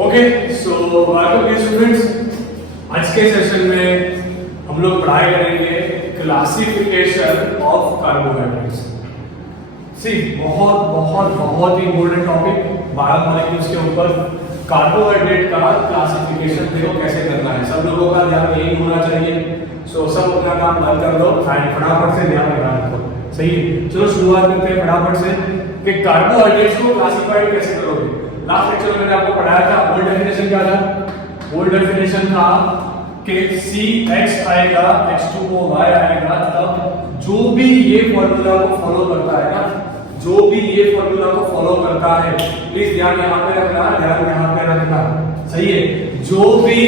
Okay so welcome students. आज के session में हम लोग पढ़ाई करेंगे क्लासिफिकेशन ऑफ कार्बोहाइड्रेट्स। सी बहुत बहुत बहुत ही इम्पोर्टेंट टॉपिक बायोमोलिक्यूल्स के ऊपर कार्बोहाइड्रेट का क्लासिफिकेशन देखो कैसे करना है। सब लोगों का ध्यान यही होना चाहिए। सो सब अपना काम बंद कर दो एंड फटाफट से ध्यान लगा रखो। सही है, चलो शुरुआत करते हैं फटाफट से कि कार्बोहाइड्रेट्स को क्लासिफाइड कैसे करोगे। लास्ट लेक्चर में मैंने आपको पढ़ाया था, ओल्ड डेफिनेशन क्या था? ओल्ड डेफिनेशन था कि CH आएगा, H2OY आएगा, तब जो भी ये फॉर्मूला को फॉलो करता है ना, जो भी ये फॉर्मूला को फॉलो करता है, प्लीज ध्यान यहां पे रखना, ध्यान यहां पे रखना। सही है, जो भी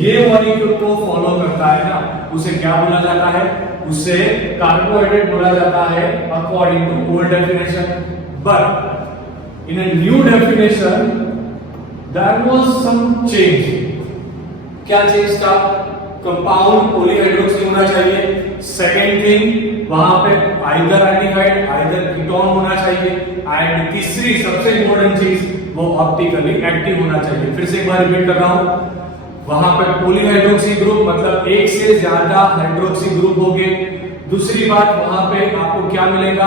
ये मॉलिक्यूल को फॉलो करता है ना, उसे क्या बोला जाता है? उसे कार्बोहाइड्रेट बोला जाता है according to old definition. But in a new definition there was some change। क्या चेंज था? कंपाउंड पॉलीहाइड्रोक्सी होना चाहिए। सेकेंड थिंग, वहां पे आइदर एल्डिहाइड आइदर कीटोन होना चाहिए। एंड तीसरी सबसे इंपॉर्टेंट चीज, वो ऑप्टिकली एक्टिव होना चाहिए। फिर से एक बार रिपीट कर रहा हूं, वहां पे पॉलीहाइड्रोक्सी ग्रुप मतलब एक से ज्यादा हाइड्रोक्सी ग्रुप हो गए। दूसरी बात, वहां पे आपको क्या मिलेगा?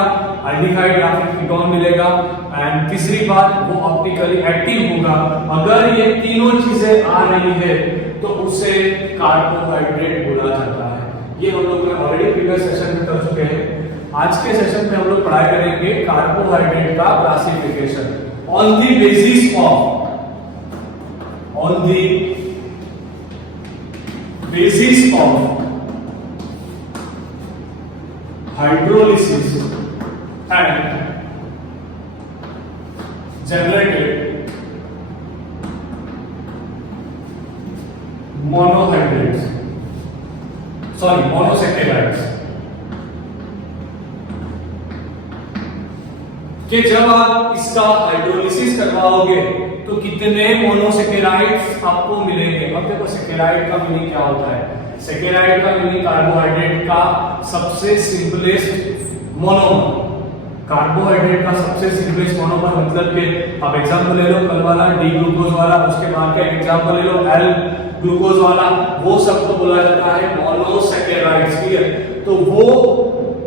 एल्डिहाइड या फिर कीटोन मिलेगा। एंड तीसरी बात, वो ऑप्टिकली एक्टिव होगा। अगर ये तीनों चीजें आ रही है तो उसे कार्बोहाइड्रेट बोला जाता है। ये हम लोग ऑलरेडी प्रीवियस सेशन में कर चुके हैं। आज के सेशन में हम लोग पढ़ाई करेंगे कार्बोहाइड्रेट का classification on the basis of hydrolysis and generated monosaccharides। कि जब आप इसका हाइड्रोलिसिस करवाओगे तो कितने मोनोसेकेराइड्स आपको मिलेंगे। अब देखो सैकेराइड का मीनिंग क्या होता है? सैकेराइड का मीनिंग कार्बोहाइड्रेट का सबसे सिंपलेस्ट मोनोमर। कार्बोहाइड्रेट का सबसे सिंपलेस्ट मोनोमर मतलब कि अब एग्जांपल ले लो कल वाला डी ग्लूकोज वाला, उसके बाद का एग्जांपल ले लो एल ग्लूकोज वाला, वो सबको बोला जाता है मोनोसैकेराइड्स। क्लियर? तो वो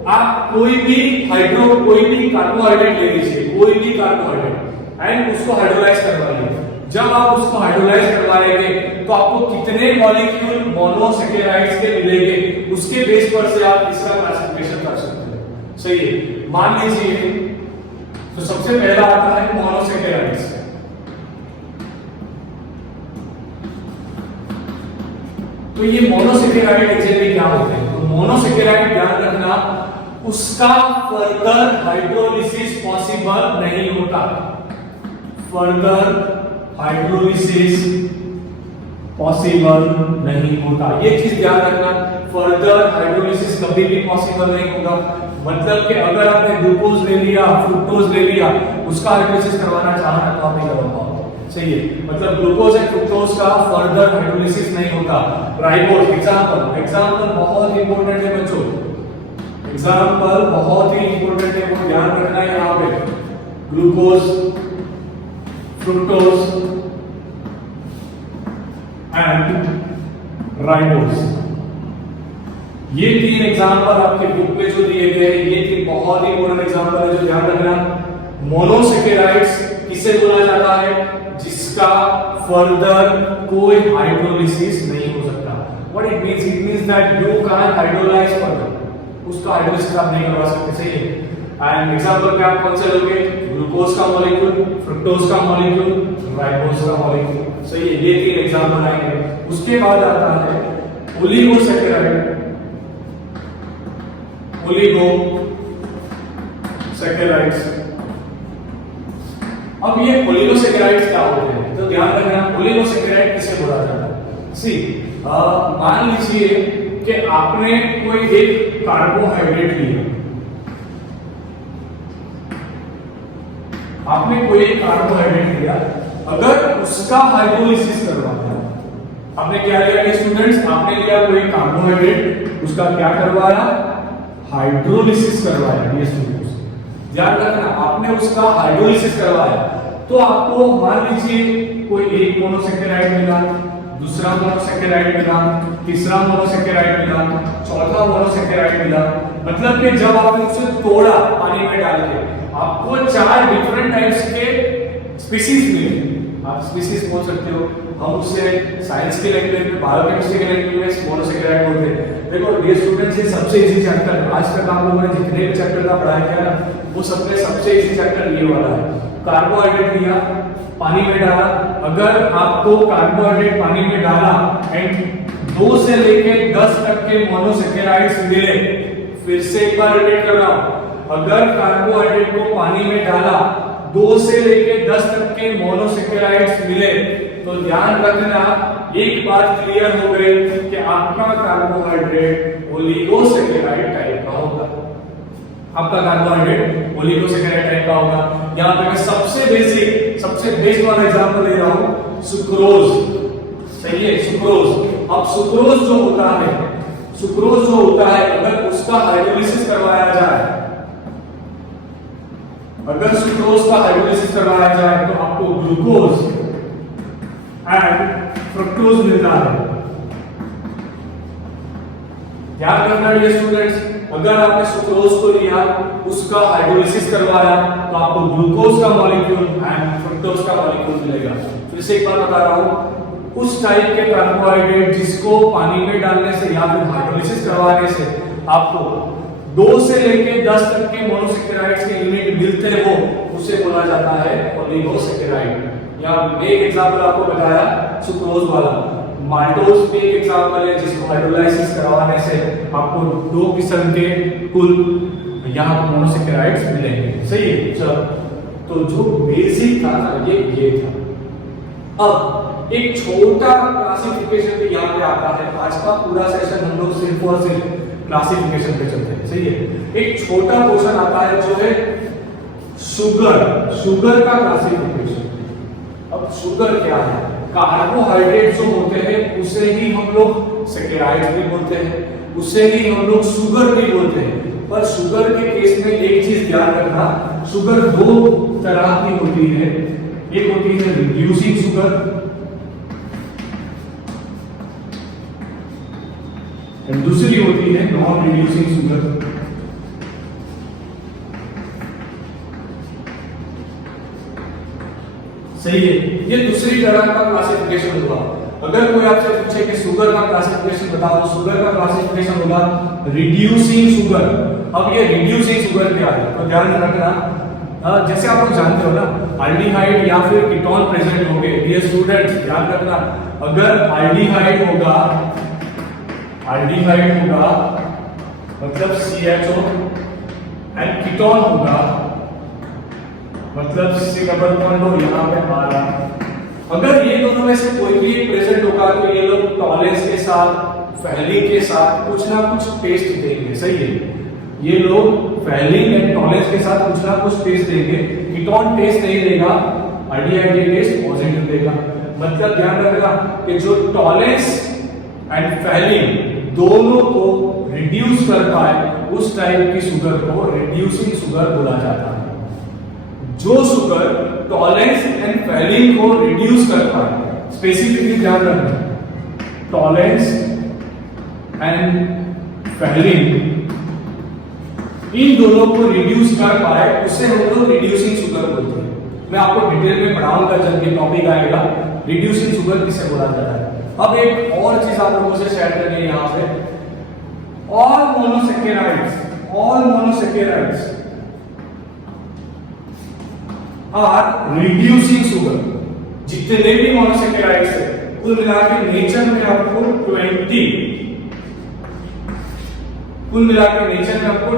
आप कोई भी कार्बोहाइड्रेट ले लीजिए, कोई भी कार्बोहाइड्रेट, एंड उसको हाइड्रोलाइज करवा लीजिए। जब आप उसको हाइड्रोलाइज करवाएंगे तो आपको कितने मॉलिक्यूल मोनोसैकेराइड्स के मिलेंगे, उसके बेस पर से आप इसका क्लासिफिकेशन कर सकते हैं। सही है, मान लीजिए तो सबसे पहला आता है मोनोसैकेराइड्स। तो ये मोनोसैकेराइड एक्चुअली क्या होते हैं? तो मोनोसैकेराइड ध्यान रखना, उसका फर्दर हाइड्रोलिसिस पॉसिबल नहीं होता। फर्दर हाइड्रोलिसिस पॉसिबल नहीं होता, ये चीज ध्यान रखना। फर्दर हाइड्रोलिसिस कभी भी पॉसिबल नहीं होगा। मतलब कि अगर आपने ग्लूकोज ले लिया, फ्रुक्टोज ले लिया, उसका हाइड्रोलिसिस करवाना चाहा तो आप नहीं करवा पाओगे। सही है, मतलब ग्लूकोज एंड फ्रुक्टोज का फर्दर हाइड्रोलिसिस नहीं होता। राइबोज एग्जांपल बहुत इंपॉर्टेंट है बच्चों, एग्जांपल बहुत ही इंपॉर्टेंट है, वो ध्यान रखना है यहां पे। ग्लूकोज, फ्रुक्टोज एंड राइबोज, ये तीन एग्जांपल आपके बुक में जो दिए गए हैं, ये तीन बहुत ही इंपॉर्टेंट एग्जांपल है जो ध्यान रखना। मोनोसैकेराइड्स किसे बोला जाता है? जिसका फर्दर कोई हाइड्रोलिसिस नहीं हो सकता। What it means? It means that you can hydrolyse further, उसका हाइड्रोलिसिस आप नहीं करवा सकते। सही है, एंड एग्जांपल पे आप कौन से लोगे? ग्लूकोज का मॉलिक्यूल, फ्रुक्टोज का मॉलिक्यूल, राइबोज का मॉलिक्यूल। सही है, ये तीन एग्जांपल आएंगे। उसके बाद आता है ओलिगोसैकेराइड। ओलिगोसैकेराइड्स, अब ये ओलिगोसैकेराइड्स क्या होते हैं? तो ध्यान रखना, ओलिगोसैकेराइड किसे बोला जाता है? सी मान लीजिए कि आपने कोई एक कार्बोहाइड्रेट लिया, आपने कोई एक कार्बोहाइड्रेट लिया, अगर उसका हाइड्रोलिसिस करवाना, आपने क्या लिया स्टूडेंट्स? आपने लिया कोई कार्बोहाइड्रेट, उसका क्या करवाया? हाइड्रोलिसिस करवाया। ये स्टूडेंट्स ध्यान रखना, आपने उसका हाइड्रोलिसिस करवाया तो आपको मान लीजिए कोई एक मोनोसेकेराइड मिला, दूसरा मोनोसेकेराइड मिला, तीसरा मोनोसेकेराइड मिला, चौथा मोनोसेकेराइड मिला, मतलब कि जब आपने उसे तोड़ा पानी में डाल के आपको 4 डिफरेंट टाइप्स के स्पीशीज मिले। आप स्पीशीज बोल सकते हो, हम उसे साइंस के लैंग्वेज में, बायोकेमिस्ट्री के लैंग्वेज में मोनोसेकेराइड बोलते हैं। देखो ये स्टूडेंट्स, ये सबसे इजी चैप्टर आज तक आप लोगों ने जितने भी चैप्टर का पढ़ाया किया ना, वो सबसे इजी चैप्टर ये वाला है। कार्बोहाइड्रेट लिया, पानी में डाला, अगर आपको कार्बोहाइड्रेट पानी में डाला एंड 2 से लेके 10 तक के मोनोसेकेराइड्स मिले, फिर से एक बार रिपीट कर रहा हूं, अगर कार्बोहाइड्रेट को पानी में डाला 2 से लेके 10 तक के मोनोसेकेराइड्स मिले, तो ध्यान रखना एक बात क्लियर हो गई कि आपका कार्बोहाइड्रेट ओलिगोसेकेराइड टाइप का होगा। आपका कार्बोहाइड्रेट ओलिगोसेकेराइड टाइप का होगा। यहां पे मैं सबसे बेसिक वाला एग्जांपल दे रहा हूं, सुक्रोज। सही है, सुक्रोज। अब सुक्रोज जो होता है अगर उसका हाइड्रोलिसिस करवाया जाए, अगर सुक्रोज का हाइड्रोलिसिस करवाया जाए तो आपको ग्लूकोज एंड फ्रक्टोज मिलता है। ध्यान रखना ये स्टूडेंट्स, अगर आपने सुक्रोज को लिया, उसका हाइड्रोलिसिस करवाया तो आपको ग्लूकोज का मॉलिक्यूल एंड फ्रक्टोज का मॉलिक्यूल मिलेगा। फिर से एक बार बता रहा हूं, उस टाइप के कार्बोहाइड्रेट जिसको पानी में डालने से या फिर हाइड्रोलिसिस करवाने से आपको 2 से लेके 10 तक के मोनोसेकेराइड्स के यूनिट मिलते हो, उसे बोला जाता है ओलिगोसेकेराइड। यहाँ एक एग्जांपल आपको बताया सुक्रोज वाला, माल्टोज भी एक एग्जांपल है जिसको हाइड्रोलाइसिस करवाने से आपको 2 किस्म के कुल यहाँ मोनोसेकेराइड्स मिलेंगे। सही है। चलो, तो जो बेसिक था ना ये था। अब एक छोटा क्लासिफिकेशन भी यहाँ पे आता है। आज का पूरा सेशन हम लोग सिर्फ और सिर्फ क्लासिफिकेशन पे चलते हैं। सही है। एक छोटा पोर्शन आता है जो है शुगर का क्लासिफिकेशन। अब शुगर क्या है? कार्बोहाइड्रेट जो होते हैं उसे ही हम लोग सेकेराइड्स भी बोलते हैं, उसे ही हम लोग शुगर भी बोलते हैं। पर शुगर के केस में एक चीज ध्यान रखना, शुगर 2 तरह की होती है। एक होती है रिड्यूसिंग शुगर और दूसरी होती है नॉन रिड्यूसिंग शुगर। सही है। ये दूसरी तरह का क्लासिफिकेशन होगा। अगर कोई आपसे पूछे कि शुगर का क्लासिफिकेशन बताओ, तो शुगर का क्लासिफिकेशन होगा रिड्यूसिंग शुगर। अब ये रिड्यूसिंग शुगर क्या है तो ध्यान रखना, जैसे आप लोग जानते हो ना, एल्डिहाइड या फिर कीटोन प्रेजेंट होंगे। ये स्टूडेंट्स ध्यान रखना, अगर एल्डिहाइड होगा मतलब CHO एंड कीटोन होगा मतलब C डबल बॉन्ड हो यहाँ पे आ रहा। अगर ये दोनों में से कोई भी प्रेजेंट होगा तो ये लोग टॉलेंस के साथ, फैलिंग के साथ कुछ ना कुछ टेस्ट देंगे। सही है। ये लोग फैलिंग एंड टॉलेंस के साथ कुछ ना कुछ टेस्ट देंगे। कीटोन टेस्ट नहीं देगा, एल्डिहाइड टेस्ट पॉजिटिव देगा। मतलब ध्यान रखना कि जो टॉलेंस एंड फैलिंग दोनों को रिड्यूस कर पाए उस टाइप की शुगर को रिड्यूसिंग शुगर बोला जाता है। जो शुगर टॉलेंस एंड फैलिंग को रिड्यूस कर पाए, स्पेसिफिकली ध्यान रखना, टॉलेंस एंड फैलिंग इन दोनों को रिड्यूस कर पाए उसे हम लोग रिड्यूसिंग शुगर बोलते हैं। मैं आपको डिटेल में पढ़ाऊंगा जब ये टॉपिक आएगा, रिड्यूसिंग शुगर किसे बोला जाता है। अब एक और चीज आप लोगों से शेयर करनी है यहां पे, all monosaccharides are reducing sugar. जितने भी मोनोसेकेराइड्स है कुल मिला के नेचर में आपको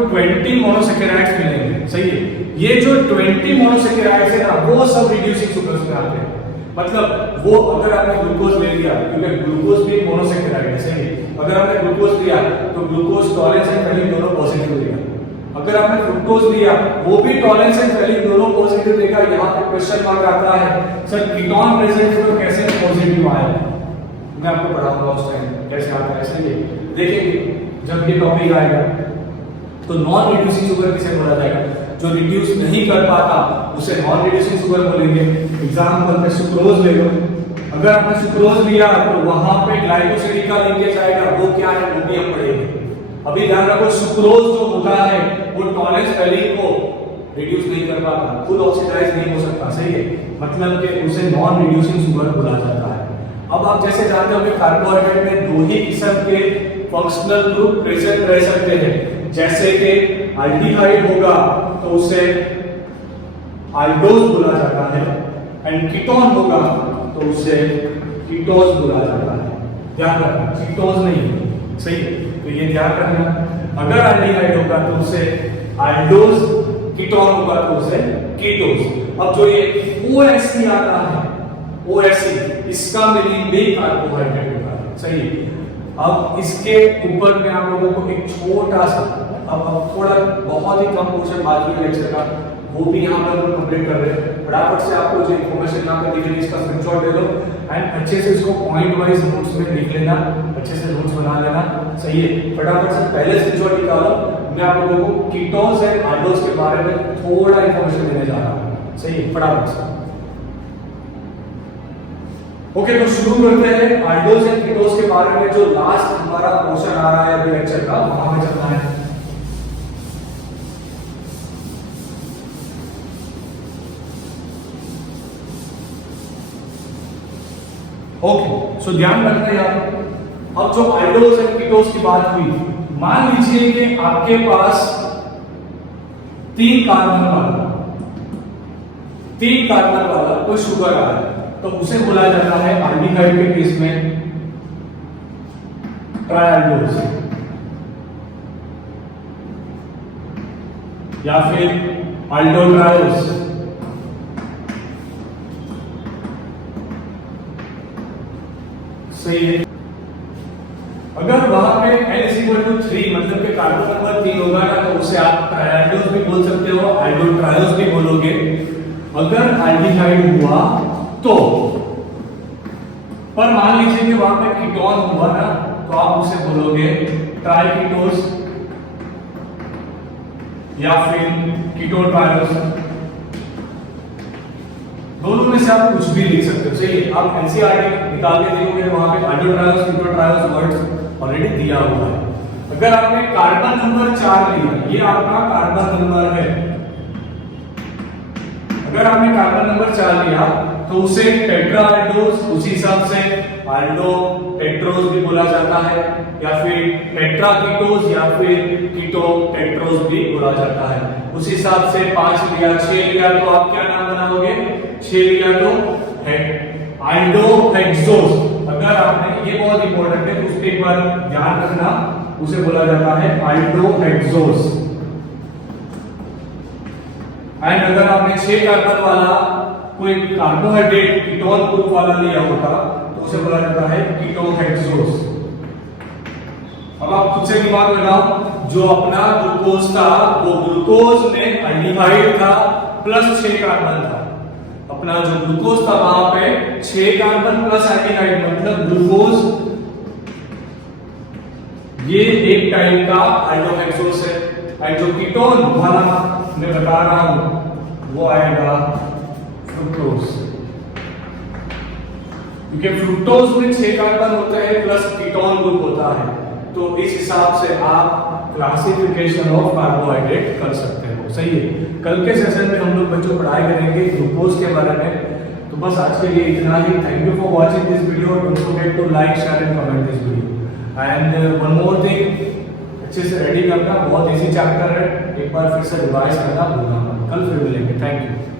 20 मोनोसेकेराइड्स मिलेंगे। सही है। ये जो 20 मोनोसेकेराइड्स है ना, वो सब रिड्यूसिंग शुगर्स में आते हैं। मतलब वो अगर आपने ग्लूकोज ले लिया, क्योंकि ग्लूकोज भी मोनोसेकेराइड है। सही है। अगर आपने ग्लूकोज लिया तो ग्लूकोज टॉलेंस एंड फैलिंग दोनों पॉजिटिव देगा। अगर आपने फ्रुक्टोज लिया वो भी टॉलेंस एंड फैलिंग दोनों पॉजिटिव देगा। यहाँ पे क्वेश्चन मार्क आता है, सर कीटोन प्रेजेंट है तो कैसे पॉजिटिव आया? मैं आपको पढ़ाऊंगा उस टाइम कैसे आता है। सही है। देखेंगे जब ये टॉपिक आएगा। तो नॉन रिड्यूसिंग शुगर किसे बोला जाएगा? जो रिड्यूस नहीं कर पाता उसे नॉन रिड्यूसिंग शुगर बोलेंगे। एग्जांपल में सुक्रोज ले लो, अगर आपने सुक्रोज लिया तो वहां पे ग्लाइकोसिडिक का लिंकेज आएगा, वो क्या है वो भी हम पढ़ेंगे। अभी ध्यान रखो सुक्रोज जो होता है वो टॉलेंस वैल्यू को रिड्यूस नहीं कर पाता, खुद ऑक्सीडाइज नहीं हो सकता, सही है, मतलब कि उसे नॉन रिड्यूसिंग शुगर बोला जाता है। अब आप जैसे जानते हो कि कार्बोहाइड्रेट में दो ही किस्म के फंक्शनल ग्रुप प्रेजेंट रह सकते हैं, जैसे कि एल्डिहाइड होगा तो उसे एल्डोज बोला जाता है, एंड कीटोन होगा तो उसे कीटोज बोला जाता है। ध्यान रखना, कीटोज नहीं, सही है, तो ये ध्यान रखना। अगर एल्डिहाइड होगा तो उसे एल्डोज, कीटोन होगा तो उसे कीटोज। अब जो ये OSC आता है, OSC इसका मीनिंग भी कार्बोहाइड्रेट होता है, सही है। अब इसके ऊपर में आप लोगों को एक छोटा सा, अब थोड़ा बहुत ही कम पोर्शन बाकी है लेक्चर का, वो भी यहाँ पर कंप्लीट कर रहे हैं। फटाफट से आपको जो इन्फॉर्मेशन यहाँ पे दी गई इसका स्क्रीनशॉट ले लो एंड अच्छे से इसको पॉइंट वाइज नोट्स में लिख लेना, अच्छे से नोट्स बना लेना, सही है। फटाफट से पहले स्क्रीनशॉट निकालो, मैं आप लोगों को कीटोन्स एंड एल्डोज के बारे में थोड़ा इन्फॉर्मेशन देने जा रहा हूँ, सही है, फटाफट से। ओके, तो शुरू करते हैं एल्डोज एंड कीटोन्स के बारे में। जो लास्ट हमारा क्वेश्चन आ रहा है अभी लेक्चर का, वहां पे चलना है। ओके, सो ध्यान रखना यार, अब जो एल्डोज एंड कीटोन्स की बात हुई, मान लीजिए कि आपके पास 3 कार्बन वाला कोई शुगर आ है, तो उसे बोला जाता है एल्डिहाइड के केस में ट्राइएल्डोज, या फिर एल्डोट्रायोज, सही है। अगर वहां पे N=3 मतलब कि कार्बन नंबर 3 होगा ना, तो उसे आप ट्राइएल्डोज भी बोल सकते हो, एल्डोट्रायोज भी बोलोगे। अगर एल्डिहाइड हुआ तो, पर मान लीजिए कि वहां पे कीटोन हुआ ना, तो आप उसे बोलोगे ट्राइकीटोज या फिर कीटोट्रायोज, दोनों में से आप कुछ भी लिख सकते हो, सही है। आप एनसीईआरटी निकाल के देखोगे, वहां पे एल्डोट्रायोज कीटोट्रायोज वर्ड्स ऑलरेडी दिया हुआ है। अगर आपने कार्बन नंबर 4 लिया, ये आपका कार्बन नंबर है, अगर आपने कार्बन नंबर 4 लिया तो उसे टेट्राएल्डोज, उसी हिसाब से एल्डो टेट्रोज भी बोला जाता है, या फिर टेट्राकीटोज या फिर कीटो टेट्रोज भी बोला जाता है। उसी हिसाब से 5 लिया, 6 लिया तो आप क्या नाम बनाओगे? 6 लिया तो एल्डोहेक्सोज। अगर आपने, ये बहुत इंपॉर्टेंट है, तो उसके एक बार ध्यान रखना, उसे बोला जाता है एल्डोहेक्सोज। एंड अगर आपने 6 कार्बन वाला कोई कार्बोहाइड्रेट कीटोन ग्रुप वाला लिया होगा तो उसे बोला जाता है कीटोहेक्सोज। अब आप खुद से दिमाग लगाओ, जो अपना ग्लूकोज था वो ग्लूकोज में एल्डिहाइड था प्लस 6 कार्बन था। अपना जो ग्लूकोज था वहां पे 6 कार्बन प्लस एल्डिहाइड, मतलब ग्लूकोज ये एक टाइप का एल्डोहेक्सोज है। एंड जो कीटोन वाला मैं बता रहा हूं वो आएगा फ्रुक्टोज, क्योंकि फ्रुक्टोज में 6 कार्बन होते हैं प्लस कीटोन ग्रुप होता है। तो इस हिसाब से आप क्लासिफिकेशन ऑफ कार्बोहाइड्रेट कर सकते हो, सही है। कल के सेशन में हम लोग बच्चों पढ़ाई करेंगे ग्लूकोज के बारे में। तो बस आज के लिए इतना ही। Thank you for watching this video. Don't forget to like, share and comment this video. And one more thing, अच्छे से रेडी करना, बहुत इजी चैप्टर है, एक बार फिर से रिवाइज करना भूलना मत। कल फिर मिलेंगे। Thank you.